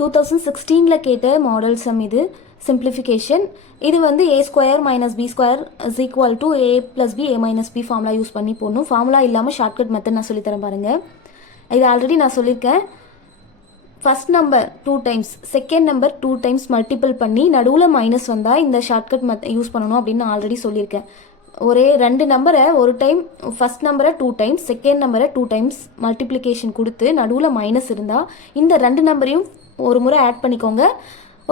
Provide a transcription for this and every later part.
2016 கேட்ட model some இது simplification. இது வந்து a square minus b square is equal to a plus b a minus b formula use பண்ணி போடணும். Formula இல்லாமல் ஷார்ட்கட் மெத்தட் நான் சொல்லித்தரேன் பாருங்கள். இது ஆல்ரெடி நான் சொல்லியிருக்கேன். First number 2 times, second number 2 times multiple பண்ணி நடுவில் மைனஸ் வந்தால் இந்த ஷார்ட்கட் யூஸ் பண்ணணும் அப்படின்னு நான் ஆல்ரெடி சொல்லியிருக்கேன். ஒரே 2 நம்பரை ஒரு டைம், ஃபர்ஸ்ட் நம்பரை 2 டைம்ஸ், செகண்ட் நம்பரை 2 டைம்ஸ் மல்டிப்ளிகேஷன் கொடுத்து நடுவில் மைனஸ் இருந்தால் இந்த 2 நம்பரையும் ஒரு முறை ஆட் பண்ணிக்கோங்க,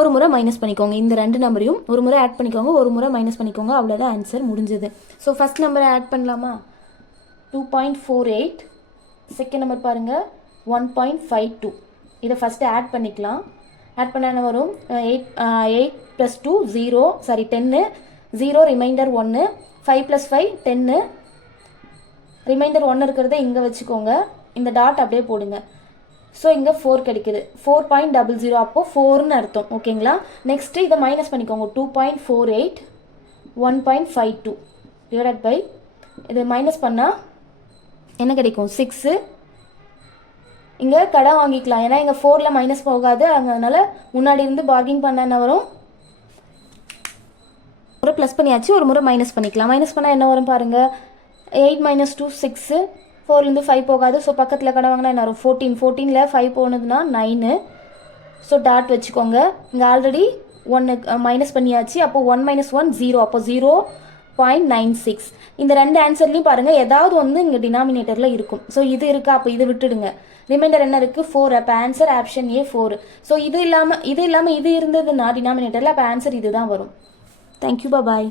ஒரு முறை மைனஸ் பண்ணிக்கோங்க. இந்த 2 நம்பரையும் ஒரு முறை ஆட் பண்ணிக்கோங்க, ஒரு முறை மைனஸ் பண்ணிக்கோங்க. அவ்வளோதான் ஆன்சர், முடிஞ்சது. ஸோ ஃபர்ஸ்ட் நம்பரை ஆட் பண்ணலாமா? 2.48. செகண்ட் நம்பர் பாருங்கள் 1.52. இதை ஃபஸ்ட்டு ஆட் பண்ணிக்கலாம். ஆட் பண்ண என்ன வரும்? 8 + 2 0, சாரி 10, 0 ரிமைண்டர் 1, 5 + 5 10, ரிமைண்டர் 1 இருக்கிறத இங்கே வச்சுக்கோங்க. இந்த டாட் அப்படியே போடுங்க. ஸோ இங்கே 4 கிடைக்குது. 4.00 அப்போது 4ன்னு அர்த்தம். ஓகேங்களா? நெக்ஸ்ட்டு இதை மைனஸ் பண்ணிக்கோங்க. 2.48 1.52 டிவைடட் பை, இதை மைனஸ் பண்ணால் என்ன கிடைக்கும்? 6. இங்கே கடை வாங்கிக்கலாம், ஏன்னா இங்கே 4ல் மைனஸ் போகாது. அதனால முன்னாடி இருந்து பார்கிங் பண்ண என்ன வரும்? ஒரு ப்ளஸ் பண்ணியாச்சு, ஒரு முறை மைனஸ் பண்ணிக்கலாம். மைனஸ் பண்ணால் என்ன வரும் பாருங்கள்? 8 - 2 6, 4லேருந்து 5 போகாது. ஸோ பக்கத்தில் கடை வாங்கினா என்ன வரும்? 14. 14ல் 5 போனதுன்னா 9. ஸோ டாட் வச்சுக்கோங்க. இங்கே ஆல்ரெடி 1 மைனஸ் பண்ணியாச்சு. அப்போது 1 - 1 0, அப்போ 0.96. இந்த 2 ஆன்சர்லையும் பாருங்கள் ஏதாவது வந்து இங்கே டினாமினேட்டரில் இருக்கும். ஸோ இது இருக்கா? அப்போ இது விட்டுடுங்க. ரிமைண்டர் என்ன இருக்குது? 4. அப்போ ஆன்சர் ஆப்ஷன் ஏ 4. ஸோ இது இல்லாமல் இது இருந்ததுன்னா டினாமினேட்டரில் அப்போ ஆன்சர் இது தான் வரும். தேங்க்யூ, பாய்.